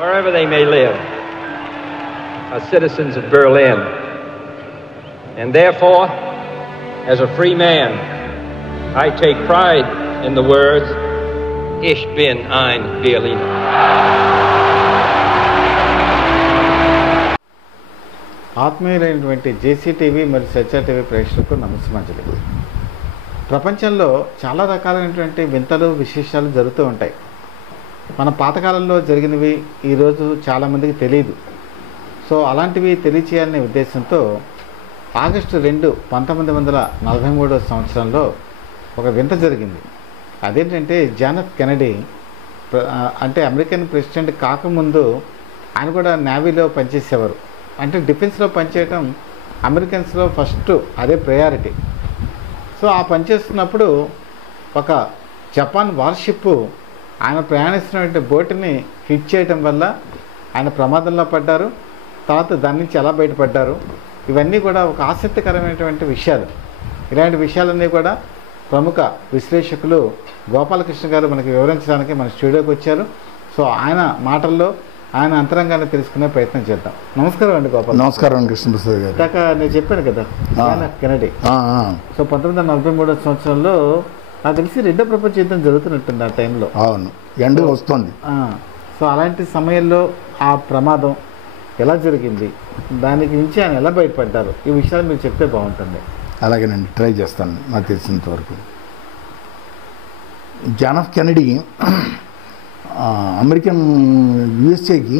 wherever they may live, are citizens of Berlin. And therefore, as a free man, I take pride in the words, Ich bin ein Berliner. ఆత్మీయులైనటువంటి JCTV మరియు సత్య TV ప్రేక్షకులకు నమస్కారం. ప్రపంచంలో చాలా రకాలైనటువంటి వింతలు విశేషాలు జరుగుతూ ఉంటాయి. మన పాతకాలంలో జరిగినవి ఈరోజు చాలామందికి తెలియదు. సో అలాంటివి తెలియచేయాలనే ఉద్దేశంతో ఆగస్టు 2, 1943 సంవత్సరంలో ఒక వింత జరిగింది. అదేంటంటే జాన్ ఎఫ్ కెనడీ అంటే అమెరికన్ ప్రెసిడెంట్ కాకముందు ఆయన కూడా నేవీలో పనిచేసేవారు. అంటే డిఫెన్స్లో పనిచేయటం అమెరికన్స్లో ఫస్ట్ అదే ప్రయారిటీ. సో ఆ పనిచేస్తున్నప్పుడు ఒక జపాన్ వార్షిప్ ఆయన ప్రయాణిస్తున్నటువంటి బోటుని హిట్ చేయటం వల్ల ఆయన ప్రమాదంలో పడ్డారు. తర్వాత దాని నుంచి ఎలా బయటపడ్డారు, ఇవన్నీ కూడా ఒక ఆసక్తికరమైనటువంటి విషయాలు. ఇలాంటి విషయాలన్నీ కూడా ప్రముఖ విశ్లేషకులు గోపాలకృష్ణ గారు మనకి వివరించడానికి మన స్టూడియోకి వచ్చారు. సో ఆయన మాటల్లో ఆయన అంతరంగాన్ని తెలుసుకునే ప్రయత్నం చేద్దాం. నమస్కారం అండి గోపాల్. నమస్కారం కృష్ణప్రసాద్ గారు. ఇందాక నేను చెప్పాను కదా జాన్ ఎఫ్ కెనడీ. సో 1943 సంవత్సరంలో నాకు తెలిసి 2వ ప్రపంచ యుద్ధం జరుగుతున్నట్టుంది ఆ టైంలో. అవును, ఎండ వస్తుంది. సో అలాంటి సమయంలో ఆ ప్రమాదం ఎలా జరిగింది, దానికి నుంచి ఆయన ఎలా బయటపడ్డారు, ఈ విషయాలు మీరు చెప్తే బాగుంటుంది. అలాగేనండి, ట్రై చేస్తాను నాకు తెలిసినంత వరకు. జాన్ ఎఫ్ కెనడీ అమెరికన్ యుఎస్ఏకి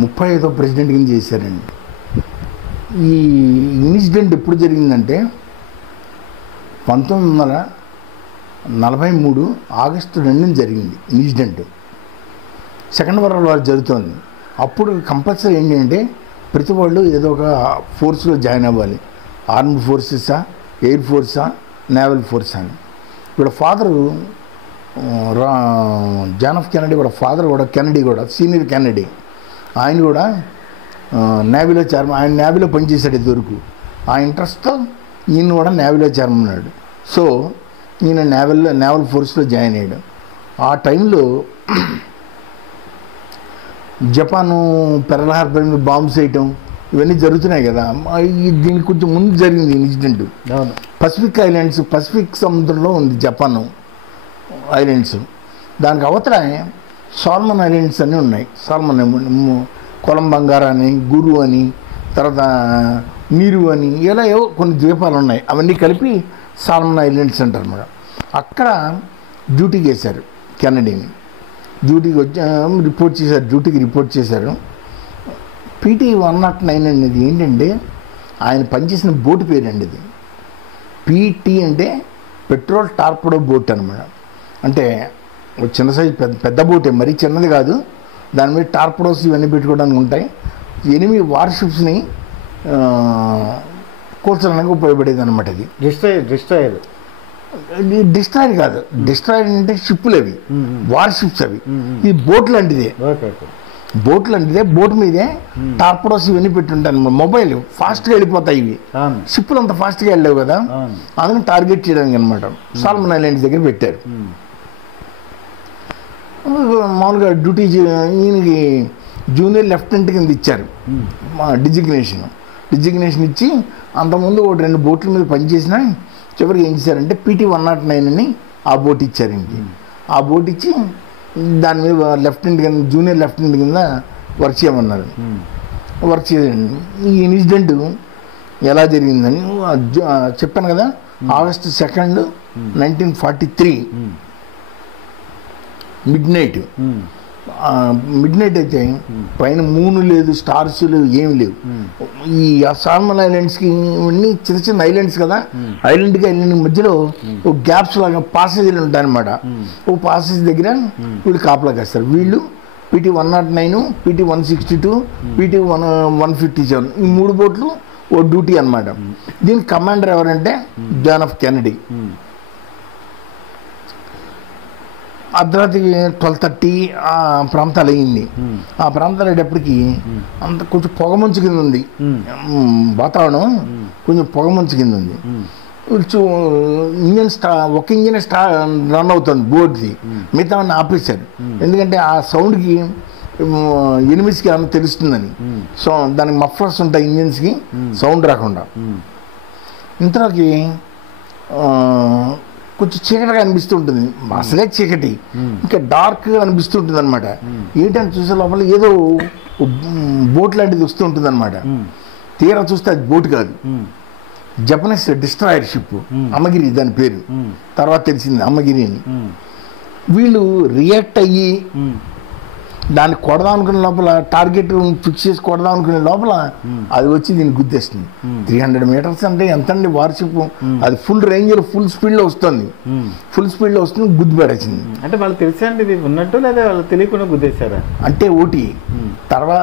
35వ ప్రెసిడెంట్ కింద చేశారండి. ఈ ఇన్సిడెంట్ ఎప్పుడు జరిగిందంటే 1943 ఆగస్టు 2 జరిగింది ఇన్సిడెంట్. సెకండ్ వరల్డ్ వార్ జరుగుతోంది. అప్పుడు కంపల్సరీ ఏంటంటే ప్రతి వాళ్ళు ఏదో ఒక ఫోర్స్లో జాయిన్ అవ్వాలి. ఆర్మ్డ్ ఫోర్సెసా, ఎయిర్ ఫోర్సా, నేవల్ ఫోర్సా అని. ఇప్పుడు ఫాదరు జాన్ ఎఫ్ కెనడీ కూడా ఫాదర్ కూడా కెనడీ కూడా సీనియర్ కెనడీ, ఆయన కూడా నేవీలో చేరమని, ఆయన నేవీలో పనిచేశాడు ఇదివరకు. ఆ ఇంట్రెస్ట్తో ఈయన కూడా నేవీలో చేరమన్నాడు. సో ఈయన నేవల్ ఫోర్స్లో జాయిన్ అయ్యాడు. ఆ టైంలో జపాను పెరల్ హార్బర్ మీద బాంబ్స్ వేయటం ఇవన్నీ జరుగుతున్నాయి కదా. దీనికి కొంచెం ముందు జరిగింది ఇన్సిడెంట్. పసిఫిక్ ఐలాండ్స్, పసిఫిక్ సముద్రంలో ఉంది జపాన్ ఐలాండ్స్. దానికి అవతల సాల్మన్ ఐలాండ్స్ అన్నీ ఉన్నాయి. సాల్మన్, కొలంబంగారా అని, గురు అని, తర్వాత నీరు అని, ఇలా ఏవో కొన్ని ద్వీపాలు ఉన్నాయి. అవన్నీ కలిపి సాల్మన్ ఐలాండ్స్ అంటారు అన్నమాట. అక్కడ డ్యూటీకి వేశారు కెనడీని. డ్యూటీకి వచ్చి డ్యూటీకి రిపోర్ట్ చేశారు. PT 109 అనేది ఏంటంటే ఆయన పనిచేసిన బోటు పేరండి ఇది. PT అంటే పెట్రోల్ టార్పెడో బోట్ అనమాట. అంటే చిన్న సైజు పెద్ద బోటే, మరీ చిన్నది కాదు. దాని మీద టార్పెడోస్ ఇవన్నీ పెట్టుకోవడానికి ఉంటాయి. 8 వార్షిప్స్ని కూర్చోడానికి ఉపయోగపడేది అనమాట. ఇది డిస్ట్రాయర్ కాదు. డిస్ట్రాయర్ అంటే షిప్పులు అవి, వార్షిప్స్ అవి. ఇది బోట్ లాంటిదే. బోట్ లాంటిదే, బోట్ మీదే టార్పెడోస్ ఇవన్నీ పెట్టుంటాయి. మొబైల్ ఫాస్ట్గా వెళ్ళిపోతాయి. ఇవి షిప్పులు అంత ఫాస్ట్గా వెళ్ళలేవు కదా, అందుకని టార్గెట్ చేయడానికి అనమాట. సాల్మన్ ఐలాండ్స్ దగ్గర పెట్టారు. మామూలుగా డ్యూటీ ఈయనకి జూనియర్ లెఫ్టినెంట్ కింద ఇచ్చారు డిజిగ్నేషన్ ఇచ్చి అంతకుముందు ఒక 2 బోట్ల మీద పనిచేసిన చివరికి ఏం చేశారంటే PT 109 అని ఆ బోట్ ఇచ్చారు ఇంటికి. ఆ బోట్ ఇచ్చి దాని మీద లెఫ్టినెంట్ కింద జూనియర్ లెఫ్టినెంట్ కింద వర్క్ చేయమన్నారు. వర్క్ చేయండి. ఈ ఇన్సిడెంట్ ఎలా జరిగిందని చెప్పాను కదా. August 2nd, 1943 మిడ్ నైట్ అయితే పైన మూన్ లేదు, స్టార్స్ లేవు, ఏమి లేవు. ఈ సాల్మన్ ఐలాండ్స్కి ఇవన్నీ చిన్న చిన్న ఐలాండ్స్ కదా, ఐలాండ్కి ఐలాండ్ మధ్యలో ఒక గ్యాప్స్ లాగా పాసేజీలు ఉంటాయన్నమాట. ఓ పాసేజ్ దగ్గర వీళ్ళు కాపలా కాస్తారు. వీళ్ళు PT 109, PT 162, PT 157 ఈ 3 బోట్లు ఓ డ్యూటీ అనమాట. దీనికి కమాండర్ ఎవరంటే జాన్ ఎఫ్ కెనడీ. అర్ధరాత్రి 12:30 ఆ ప్రాంతాలు అయ్యింది. ఆ ప్రాంతాలు అయ్యేటప్పటికి అంత కొంచెం పొగమంచు కింద ఉంది వాతావరణం, కొంచెం పొగమంచు కింద ఉంది. ఒక ఇంజిన్ రన్ అవుతుంది బోట్ది, మిగతా ఆపేశారు. ఎందుకంటే ఆ సౌండ్కి ఎనిమిస్కి ఏమన్నా తెలుస్తుందని. సో దానికి మఫ్లర్స్ ఉంటాయి ఇంజిన్స్కి, సౌండ్ రాకుండా. ఇంతలోకి కొంచెం చీకటిగా అనిపిస్తూ ఉంటుంది, అసలే చీకటి, ఇంకా డార్క్గా అనిపిస్తూ ఉంటుంది అనమాట. ఏంటని చూసే లోపల ఏదో బోట్ లాంటిది వస్తూ ఉంటుంది అనమాట. తీరా చూస్తే అది బోట్ కాదు, జపనీస్ డిస్ట్రాయర్ షిప్, అమ్మగిరి దాని పేరు. తర్వాత తెలిసింది అమ్మగిరి అని. వీళ్ళు రియాక్ట్ అయ్యి దాన్ని కొడదాం అనుకునే లోపల, టార్గెట్ ఫిక్స్ చేసి కొడదాం అనుకునే లోపల అది వచ్చి దీన్ని గుద్దేస్తుంది. 300 meters అంటే ఎంతండి వార్షిప్, అది ఫుల్ రేంజ్లో ఫుల్ స్పీడ్లో వస్తుంది. గుద్దు పడేసింది. అంటే వాళ్ళు తెలిసండి ఇది ఉన్నట్టు, లేదా వాళ్ళు తెలియకుండా గుద్దేశారా అంటే ఒకటి. తర్వాత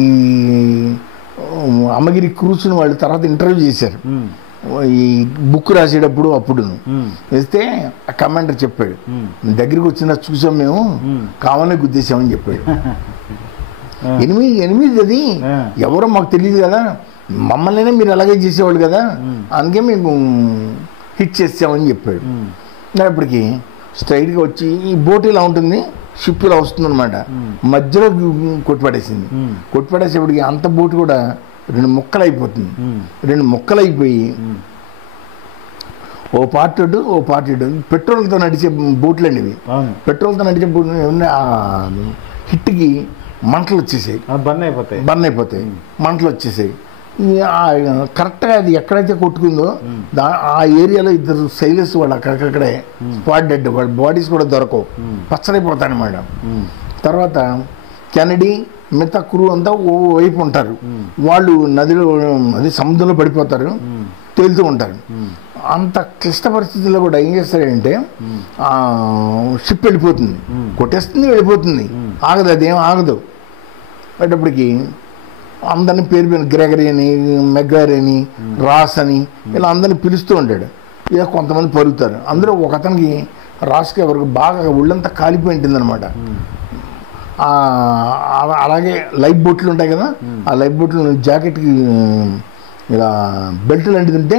ఈ అమ్మగిరి క్రూస్ని వాళ్ళు తర్వాత ఇంటర్వ్యూ చేశారు ఈ బుక్ రాసేటప్పుడు. అప్పుడు వేస్తే ఆ కమాండర్ చెప్పాడు, దగ్గరికి వచ్చిన చూసాం మేము, కావాలని గుద్దేశామని చెప్పాడు. ఎనిమిది అది ఎవరో మాకు తెలియదు కదా, మమ్మల్ని మీరు అలాగే చేసేవాళ్ళు కదా, అందుకే మేము హిట్ చేసామని చెప్పాడు. అప్పటికి స్ట్రైట్గా వచ్చి ఈ బోట్ ఇలా ఉంటుంది, షిప్ ఇలా వస్తుంది అనమాట, మధ్యలో కొట్టిపడేసేపటికి అంత బోట్ కూడా 2 ముక్కలు అయిపోతుంది. 2 ముక్కలు అయిపోయి ఓ పార్ట్ పెట్రోల్తో నడిచే బోట్లు అండి ఇవి. పెట్రోల్తో నడిచే బోట్లు హిట్కి మంటలు వచ్చేసాయి, బర్న్ అయిపోతాయి, మంటలు వచ్చేసాయి. కరెక్ట్గా అది ఎక్కడైతే కొట్టుకుందో ఆ ఏరియాలో 2 sailors వాళ్ళు అక్కడక్కడే స్పాట్ డెడ్, వాళ్ళ బాడీస్ కూడా దొరకవు, పచ్చడైపోతాయి అన్నమాట. తర్వాత కెనడీ మిగతా క్రూ అంతా ఓ వైపు ఉంటారు, వాళ్ళు నదిలో అది సముద్రంలో పడిపోతారు, తేలుతూ ఉంటారు. అంత క్లిష్ట పరిస్థితుల్లో కూడా ఏం చేస్తారంటే షిప్ వెళ్ళిపోతుంది, కొట్టేస్తుంది, వెళ్ళిపోతుంది, ఆగదు, అదేం ఆగదు. అయ్యేటప్పటికి అందరినీ పేరు గ్రెగరీ అని, మెగ్గారీ అని, రాస్ అని ఇలా అందరినీ పిలుస్తూ ఉంటాడు. ఇక కొంతమంది పరుగుతారు. అందులో ఒక అతనికి రాస్కి ఎవరికి బాగా ఒళ్ళంతా కాలిపోయి ఉంటుంది అనమాట. అలాగే లైఫ్ బోట్లు ఉంటాయి కదా, ఆ లైఫ్ బోట్లు జాకెట్కి ఇలా బెల్ట్ లాంటిది ఉంటే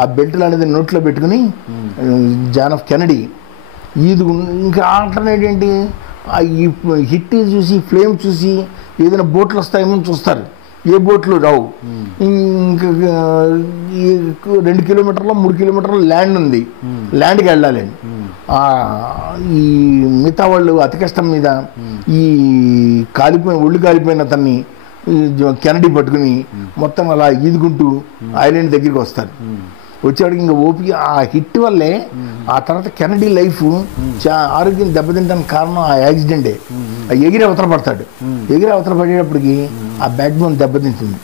ఆ బెల్ట్ లాంటిది నోట్లో పెట్టుకుని జాన్ ఎఫ్ కెనడీ ఇంకా ఆల్టర్నేట్ ఏంటి, ఈ హిట్ చూసి ఫ్లేమ్ చూసి ఏదైనా బోట్లు వస్తాయేమో చూస్తారు. ఏ బోట్లు రావు. ఇంకా 2 kilometers 3 kilometers ల్యాండ్ ఉంది, ల్యాండ్కి వెళ్ళాలి. ఈ మిగతా వాళ్ళు అతి కష్టం మీద ఈ ఒళ్ళు కాలిపోయిన అతన్ని కెనడీ పట్టుకుని మొత్తం అలా ఈదుకుంటూ ఐలాండ్ దగ్గరికి వస్తారు. వచ్చేవాడికి ఇంకా ఓపిక ఆ హిట్ వల్లే ఆ తర్వాత కెనడీ లైఫ్ ఆరోగ్యం దెబ్బతింటానికి కారణం ఆ యాక్సిడెంటే. ఎగిరి అవతల పడతాడు, ఎగిరి అవతల పడేటప్పటికి ఆ బ్యాక్ బోన్ దెబ్బతింటుంది.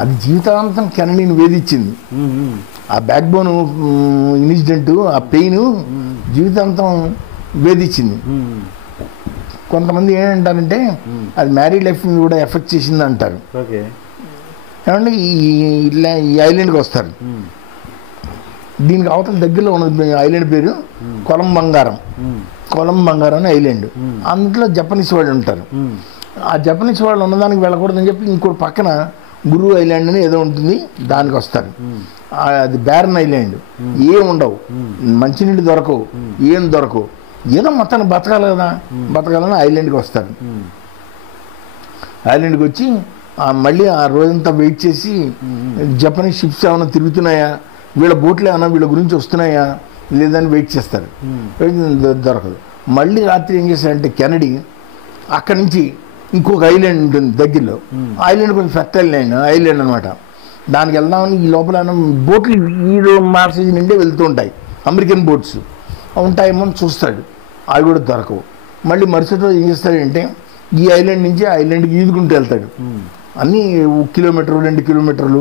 అది జీవితాంతం కెనడీని వేధించింది. ఆ బ్యాక్ బోన్ ఇన్సిడెంట్, ఆ పెయిన్ జీవితాంతం వేధించింది. కొంతమంది ఏంటంటారంటే అది మ్యారీడ్ లైఫ్ కూడా ఎఫెక్ట్ చేసింది అంటారు. ఏమంటే ఈ ఐలాండ్కి వస్తారు. దీనికి అవతల దగ్గరలో ఉన్న ఐలాండ్ పేరు కొలంబంగారం అని ఐలాండ్. అందులో జపనీస్ వాళ్ళు ఉంటారు. ఆ జపనీస్ వాళ్ళు ఉన్నదానికి వెళ్ళకూడదని చెప్పి ఇంకోటి పక్కన గురు ఐలాండ్ అని ఏదో ఉంటుంది, దానికి వస్తారు. అది బ్యారన్ ఐలాండ్, ఏం ఉండవు, మంచినీళ్ళు దొరకవు, ఏం దొరకవు. ఏదో మొత్తాన్ని బతకాలి కదా, బతకాలని ఐలాండ్కి వస్తారు. ఐలాండ్కి వచ్చి మళ్ళీ ఆ రోజంతా వెయిట్ చేసి జపనీస్ షిప్స్ ఏమైనా తిరుగుతున్నాయా, వీళ్ళ బోట్లు ఏమైనా వీళ్ళ గురించి వస్తున్నాయా లేదని వెయిట్ చేస్తారు. దొరకదు. మళ్ళీ రాత్రి ఏం చేస్తారంటే కెనడీ అక్కడి నుంచి ఇంకొక ఐలాండ్ ఉంటుంది దగ్గరలో. ఐలాండ్ కొంచెం ఫెర్టైల్ ఐలాండ్ అనమాట. దానికి వెళ్దామని ఈ లోపల బోట్లు ఈ మార్సేజ్ నుండే వెళ్తూ ఉంటాయి, అమెరికన్ బోట్స్ ఉంటాయేమో అని చూస్తాడు. అవి కూడా దొరకవు. మళ్ళీ మరుసటి రోజు ఏం చేస్తాడంటే ఈ ఐలాండ్ నుంచి ఆ ఐలాండ్కి ఈదుకుంటూ వెళ్తాడు. అన్నీ 1 కిలోమీటర్ 2 కిలోమీటర్లు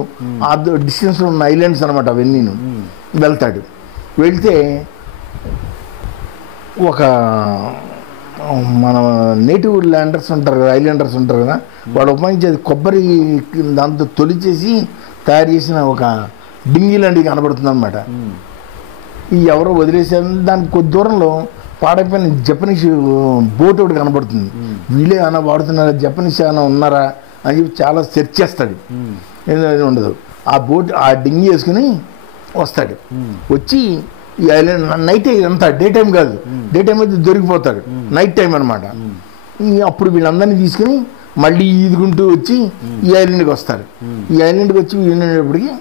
ఆ డిస్టెన్స్లో ఉన్న ఐలాండ్స్ అనమాట అవన్నీ. వెళ్తాడు. వెళ్తే ఒక మన నేటివ్ ల్యాండర్స్ ఉంటారు కదా, ఐలాండర్స్ ఉంటారు కదా, వాడు ఉపయోగించేది కొబ్బరి దాంతో తొలిచేసి తయారు చేసిన ఒక డింగి లాంటివి కనబడుతుంది అనమాట. ఈ ఎవరో వదిలేసారు. దానికి కొద్ది దూరంలో పాడైపోయిన జపనీస్ బోట్ ఒకటి కనబడుతుంది. వీళ్ళే ఏమైనా వాడుతున్నారా, జపనీస్ ఏమైనా ఉన్నారా అని చెప్పి చాలా సెర్చ్ చేస్తాడు. ఉండదు. ఆ బోట్ ఆ డింగి వేసుకుని వస్తాడు. వచ్చి ఈ ఐలాండ్ నైట్ అంతా, డే టైం కాదు, డే టైం అయితే దొరికిపోతాడు, నైట్ టైం అనమాట. అప్పుడు వీళ్ళందరినీ తీసుకుని మళ్ళీ ఈదుకుంటూ వచ్చి ఈ ఐలాండ్కి వస్తారు. ఈ ఐలాండ్కి వచ్చి వెళ్ళేటప్పటికి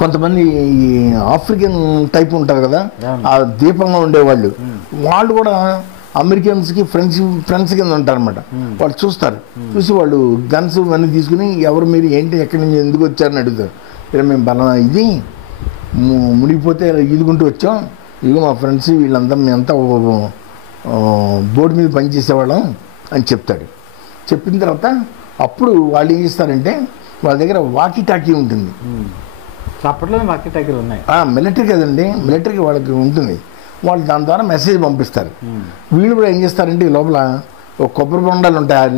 కొంతమంది ఆఫ్రికన్ టైప్ ఉంటారు కదా, ఆ దీపంగా ఉండేవాళ్ళు, వాళ్ళు కూడా అమెరికన్స్కి ఫ్రెండ్స్ కింద ఉంటారనమాట. వాళ్ళు చూస్తారు. చూసి వాళ్ళు గన్స్ ఇవన్నీ తీసుకుని ఎవరు మీరు ఏంటి ఎక్కడి నుంచి ఎందుకు వచ్చారని అడుగుతారు. ఇలా మేము బలం ఇది మునిగిపోతే ఈదుకుంటూ వచ్చాం, ఇదిగో మా ఫ్రెండ్స్ వీళ్ళంతా మేమంతా బోర్డు మీద పనిచేసేవాళ్ళం అని చెప్తాడు. చెప్పిన తర్వాత అప్పుడు వాళ్ళు ఏం చేస్తారంటే వాళ్ళ దగ్గర వాకీ టాకీ ఉంటుంది. అప్పట్లో వాకీ టాకీలు ఉన్నాయి. మిలిటరీ కదండి, మిలిటరీకి వాళ్ళకి ఉంటుంది. వాళ్ళు దాని ద్వారా మెసేజ్ పంపిస్తారు. వీళ్ళు కూడా ఏం చేస్తారంటే ఈ లోపల కొబ్బరి బొండాలు ఉంటాయి,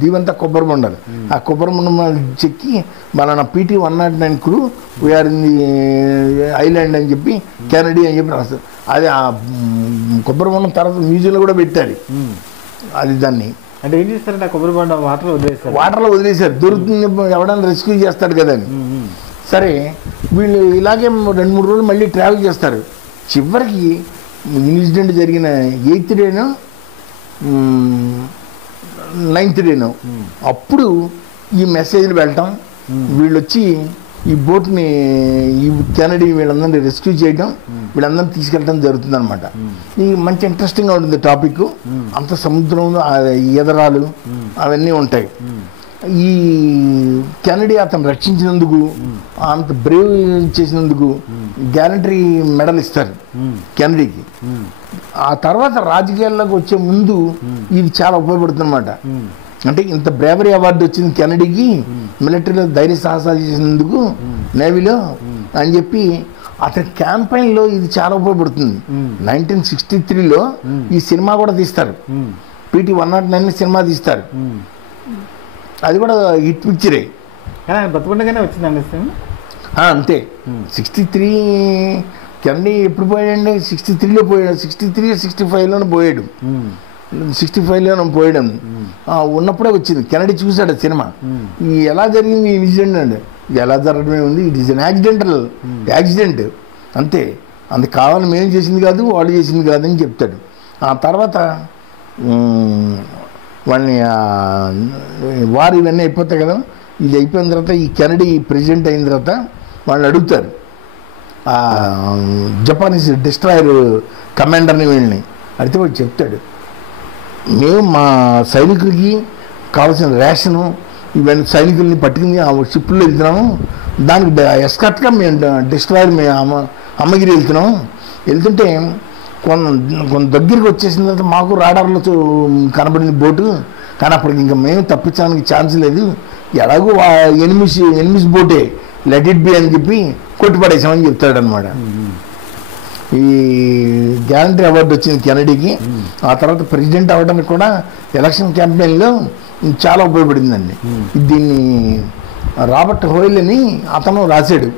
దీవంతా కొబ్బరి బొండాలు. ఆ కొబ్బరి బొండాలు చెక్కి మన PT 109 crew we are in the island అని చెప్పి కెనడీ అని చెప్పి రాస్తారు. అది ఆ కొబ్బరి బొండం తర్వాత మ్యూజియంలో కూడా పెట్టారు. అది దాన్ని అంటే ఏం చేస్తారంటే ఆ కొబ్బరి బొండం వాటర్లో వదిలేశారు. దొరుకుతుంది, ఎవడన్నా రెస్క్యూ చేస్తాడు కదా అని. సరే వీళ్ళు ఇలాగే 2-3 రోజులు మళ్ళీ ట్రావెల్ చేస్తారు. చివరికి ఇన్సిడెంట్ జరిగిన 8th డేనో 9th డేనో అప్పుడు ఈ మెసేజ్లు వెళ్ళటం, వీళ్ళు వచ్చి ఈ బోట్ని ఈ కెనడీ వీళ్ళందరినీ రెస్క్యూ చేయడం, వీళ్ళందరినీ తీసుకెళ్ళడం జరుగుతుంది అనమాట. ఇది మంచి ఇంట్రెస్టింగ్గా ఉంటుంది టాపిక్. అంత సముద్రంలో ఎదరాలు అవన్నీ ఉంటాయి. ఈ కెనడీ అతను రక్షించినందుకు, అంత బ్రేవ్ చేసినందుకు గ్యారంటీ మెడల్ ఇస్తారు కెనడీకి. ఆ తర్వాత రాజకీయాల్లోకి వచ్చే ముందు ఇది చాలా ఉపయోగపడుతుంది అనమాట. అంటే ఇంత బ్రేవరీ అవార్డు వచ్చింది కెనడీకి, మిలిటరీలో ధైర్య సాహసాలు చేసినందుకు నేవీలో అని చెప్పి అతని క్యాంపెయిన్లో ఇది చాలా ఉపయోగపడుతుంది. 1963లో ఈ సినిమా కూడా తీస్తారు. PT 109 సినిమా తీస్తారు. అది కూడా హిట్ పిక్చరే. బతుకుండగానే వచ్చిందండి అంతే. 63 కెనడీ ఎప్పుడు పోయాడండి? 63లో పోయాడు. 63 65లోనే పోయాడు. 65లోనే పోయాడు. ఉన్నప్పుడే వచ్చింది. కెనడీ చూశాడు సినిమా. ఎలా జరిగింది ఈ ఇన్సిడెంట్ అండి? ఎలా జరగడమే ఉంది. ఇట్ ఈస్ అన్ యాక్సిడెంట్ అంతే. అంత కావాలని మేము చేసింది కాదు, వాళ్ళు చేసింది కాదని చెప్తాడు. ఆ తర్వాత వాళ్ళని వారు ఇవన్నీ అయిపోతాయి కదా. ఇది అయిపోయిన తర్వాత ఈ కెనడీ ప్రెసిడెంట్ అయిన తర్వాత వాళ్ళని అడుగుతారు జపానీస్ డిస్ట్రాయర్ కమాండర్ని వీళ్ళని అడిగితే వాడు చెప్తాడు, మేము మా సైనికులకి కావాల్సిన రేషను ఇవన్నీ సైనికుల్ని పట్టుకుని ఆ షిప్లో వెళ్తున్నాము, దానికి ఎస్కార్ట్గా మేము డిస్ట్రాయర్ మేము అమ్మగిరి వెళ్తున్నాము. వెళ్తుంటే కొంత దగ్గరికి వచ్చేసిన తర్వాత మాకు రాడార్లో కనబడింది బోటు, కానీ అప్పటికి ఇంకా మేము తప్పించడానికి ఛాన్స్ లేదు, ఎలాగో ఎనిమిస్ బోటే లెట్ ఇట్ బి అని చెప్పి కొట్టుపడేసామని చెప్తాడనమాట. ఈ గ్యారంటీ అవార్డు వచ్చింది కెనడీకి. ఆ తర్వాత ప్రెసిడెంట్ అవ్వడానికి కూడా ఎలక్షన్ క్యాంపెయిన్లో చాలా ఉపయోగపడిందండి. దీన్ని రాబర్ట్ హోయిల్ అని అతను రాశాడు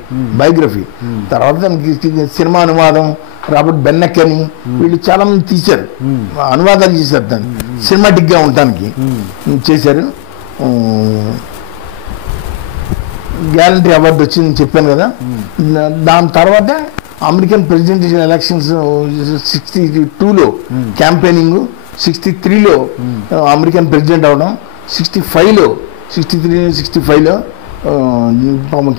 బయోగ్రఫీ. తర్వాత దానికి సినిమా అనువాదం రాబర్ట్ బెన్నెక్ అని వీళ్ళు చాలా మంది తీశారు, అనువాదాలు చేశారు, దాన్ని సినిమాటిక్గా ఉండటానికి చేశారు. గ్యారంటీ అవార్డు వచ్చిందని చెప్పాను కదా. దాని తర్వాత అమెరికన్ ప్రెసిడెన్షియల్ ఎలక్షన్స్ 62లో క్యాంపెయినింగ్, 63లో అమెరికన్ ప్రెసిడెంట్ అవడం, 65లో 65లో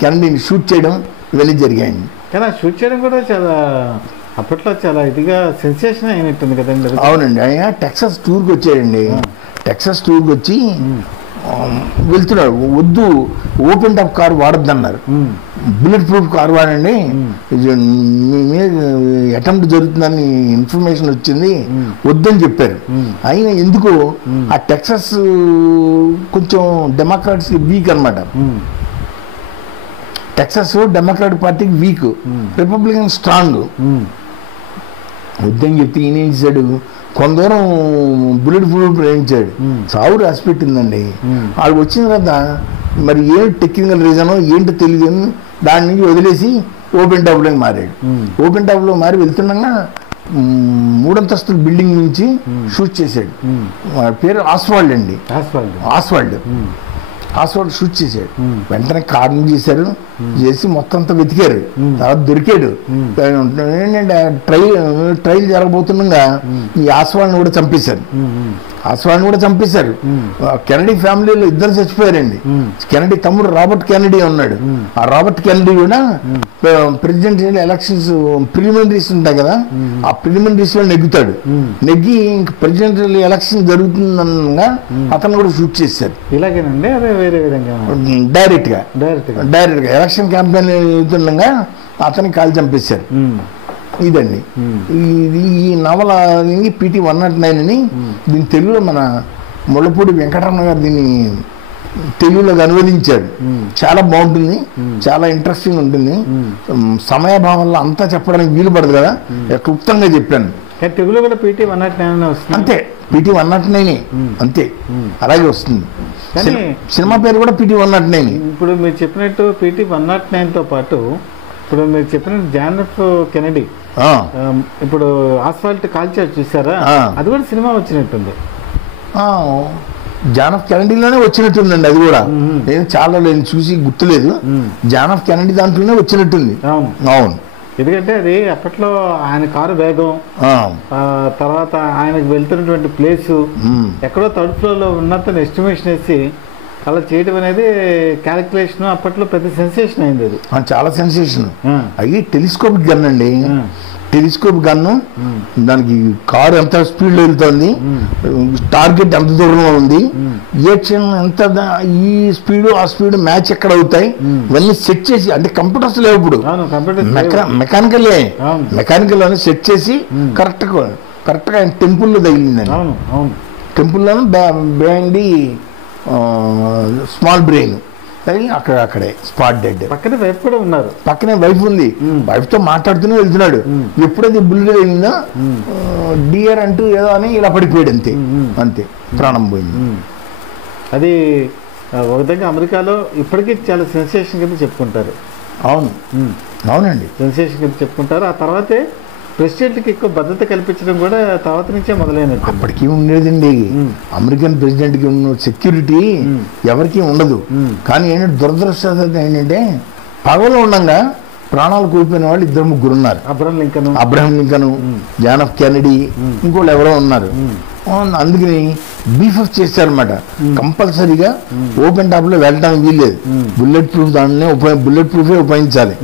కెనడీని షూట్ చేయడం ఇవన్నీ జరిగాయండి. కానీ ఆ షూట్ చేయడం కూడా చాలా అప్పట్లో చాలా ఇదిగా సెన్సేషన్ అయినట్టుంది కదండి. అవునండి, ఆయన టెక్సాస్ టూర్కి వచ్చాడండి. టెక్సాస్ టూర్కి వచ్చి వెళ్తున్నాడు. వద్దు, ఓపెన్ టాప్ కారు వాడద్దన్నారు. బుల్లెట్ ప్రూఫ్ కారు వాడండి, మీ మీద అటెంప్ట్ జరుగుతుందని ఇన్ఫర్మేషన్ వచ్చింది, వద్దని చెప్పారు. అయినా ఎందుకు ఆ టెక్సాస్ కొంచెం డెమోక్రాట్స్ వీక్ అనమాట. టెక్సాస్ డెమోక్రాట్ పార్టీకి వీక్, రిపబ్లికన్ స్ట్రాంగ్. వద్దని చెప్తే ఈయన ఏం చేశాడు, కొంత దూరం బుల్లెట్ ప్రూఫ్ ప్రయాణించాడు. చావు రాసి పెట్టిందండి. వాళ్ళు వచ్చిన తర్వాత మరి ఏ టెక్నికల్ రీజనో ఏంటో తెలియదు, దాని నుంచి వదిలేసి ఓపెన్ టాప్లోకి మారాడు. ఓపెన్ టాప్లో మారి వెళ్తుండగా 3 అంతస్తుల బిల్డింగ్ నుంచి షూట్ చేశాడు. పేరు ఆస్వాల్డ్ అండి. ఆస్వాల్డ్ షూట్ చేశాడు. వెంటనే కారణం చేశారు, చేసి మొత్తం అంతా వెతికారు. తర్వాత దొరికాడు. ఏంటంటే ట్రైల్ జరగబోతుండగా ఈ ఆస్వాల్ని కూడా చంపేశారు. కెనడీ ఫ్యామిలీలో 2 చచ్చిపోయారండి. కెనడీ తమ్ముడు రాబర్ట్ కెనడీ ఉన్నాడు. ఆ రాబర్ట్ కెనడీ కూడా ప్రెసిడెన్షియల్ ఎలక్షన్స్ ప్రిలిమినరీస్ ఉంటాయి కదా, ఆ ప్రిలిమినరీస్ లో నెగ్గుతాడు. నెగ్గి ఇంక ప్రెసిడెన్షియల్ ఎలక్షన్ జరుగుతుందనగా అతను కూడా షూట్ చేశారు. ఇలాగేనండి, అదే వేరే విధంగా డైరెక్ట్ గా ఎలక్షన్ క్యాంపెయిన్ అవుతుండగా అతన్ని కాల్ చంపేశారు. ఇదండి ఈ నవల PT 109 అని. దీని తెలుగులో మన ముళ్ళపూడి వెంకటరమణ గారు దీన్ని తెలుగులోకి అనువదించాడు. చాలా బాగుంటుంది, చాలా ఇంట్రెస్టింగ్ ఉంటుంది. సమయాభావంలో అంతా చెప్పడానికి వీలు పడదు కదా, క్లుప్తంగా చెప్పాను. తెలుగులో కూడా PT 109 వస్తుంది. అంతే, PT 109 అంతే, అలాగే వస్తుంది. సినిమా పేరు కూడా PT 109. ఇప్పుడు మీరు చెప్పినట్టు PT 109తో పాటు ఇప్పుడు మీరు చెప్పినట్టు జాన్ ఎఫ్ కెనడీ ఇప్పుడు ఆస్ఫాల్ట్ కాల్చారు చూసారా, అది కూడా సినిమా వచ్చినట్టుంది. జాన్ ఆఫ్ కెనడీలోనే వచ్చినట్టుందండి. అది కూడా నేను చాలా నేను చూసి గుర్తులేదు. జాన్ ఆఫ్ కెనడీ దాంట్లోనే వచ్చినట్టుంది. అవును, ఎందుకంటే అది అప్పట్లో ఆయన కారు వేగం, తర్వాత ఆయనకు వెళ్తున్నటువంటి ప్లేసు ఎక్కడో థర్డ్ ఫ్లోర్ లో ఉన్నతను ఎస్టిమేషన్ వేసి అలా చేయడం అనేది క్యాలిక్యులేషన్ అప్పట్లో పెద్ద సెన్సేషన్ అయింది. అది చాలా సెన్సేషన్. అవి టెలిస్కోపిక్ గన్ అండి. టెలిస్కోప్ గన్ను, దానికి కారు ఎంత స్పీడ్ లో వెళ్తుంది, టార్గెట్ ఎంత దూరంలో ఉంది, ఏ క్షణం ఎంత, ఈ స్పీడ్ ఆ స్పీడ్ మ్యాచ్ ఎక్కడ అవుతాయి, ఇవన్నీ సెట్ చేసి, అంటే కంప్యూటర్స్ లేవు ఇప్పుడు, మెకానికల్ అని సెట్ చేసి కరెక్ట్ గా ఆయన టెంపుల్లో తగిలిందండి. టెంపుల్లోనూ బిహైండ్ ది స్మాల్ బ్రెయిన్ అక్కడే స్పాట్ డెడ్. పక్కనే వైఫ్ కూడా ఉన్నారు. పక్కనే వైఫ్ ఉంది. వైఫ్ తో మాట్లాడుతూనే వెళ్తున్నాడు. ఎప్పుడైతే బుల్లెట్ అయిందో డియర్ అంటూ ఏదో అని ఇలా పడిపోయాడు. అంతే ప్రాణం పోయింది. అది ఒక విధంగా అమెరికాలో ఇప్పటికీ చాలా సెన్సేషన్ కింద చెప్పుకుంటారు. అవునండి, సెన్సేషన్ కింద చెప్పుకుంటారు. ఆ తర్వాతే ప్రెసిడెంట్కి ఎక్కువ భద్రత కల్పించడం కూడా తర్వాత నుంచే మొదలైనట్టు. అప్పటికీ ఉండేదండి. అమెరికన్ ప్రెసిడెంట్కి ఉన్న సెక్యూరిటీ ఎవరికి ఉండదు. కానీ ఏంటంటే దురదృష్టం ఏంటంటే పగలో ఉండగా ప్రాణాలు కోల్పోయిన వాళ్ళు 2-3 ఉన్నారు. Abraham Lincoln, John F Kennedy, ఇంకోళ్ళు ఎవరో ఉన్నారు. అందుకని బీఫ్ చేశారనమాట. కంపల్సరీగా ఓపెన్ టాప్ లో వెళ్ళడానికి వీల్లేదు. బుల్లెట్ ప్రూఫే ఉపయోగించాలి.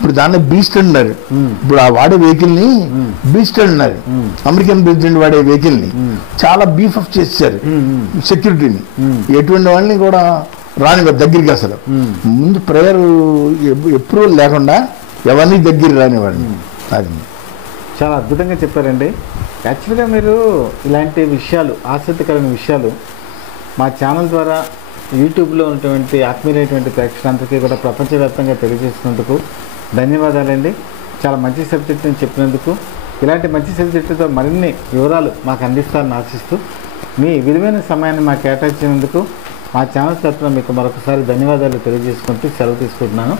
ఇప్పుడు దాన్ని బీస్ట్ అన్నారు. ఇప్పుడు ఆ వాడే వెహికల్ ని బీస్ట్ అన్నారు. అమెరికన్ ప్రెసిడెంట్ వాడే వెహికల్ ని చాలా బీఫ్ అప్ చేశారు సెక్యూరిటీని. ఎటువంటి వాళ్ళని కూడా రాని దగ్గరికి అసలు ముందు ప్రేయర్ అప్రూవల్ లేకుండా ఎవరిని దగ్గర రానివాడిని. అది చాలా అద్భుతంగా చెప్పారండి. యాక్చువల్గా మీరు ఇలాంటి విషయాలు, ఆసక్తికరమైన విషయాలు మా ఛానల్ ద్వారా యూట్యూబ్లో ఉన్నటువంటి ఆత్మీయులైనటువంటి ప్రేక్షకులందరికీ కూడా ప్రపంచవ్యాప్తంగా తెలియజేసినందుకు ధన్యవాదాలండి. చాలా మంచి సబ్జెక్టుని చెప్పినందుకు, ఇలాంటి మంచి సబ్జెక్టుతో మరిన్ని వివరాలు మాకు అందిస్తారని ఆశిస్తూ మీ విలువైన సమయాన్ని మాకు కేటాయించినందుకు మా ఛానల్ తరఫున మీకు మరొకసారి ధన్యవాదాలు తెలియజేసుకుంటూ సెలవు తీసుకుంటున్నాను.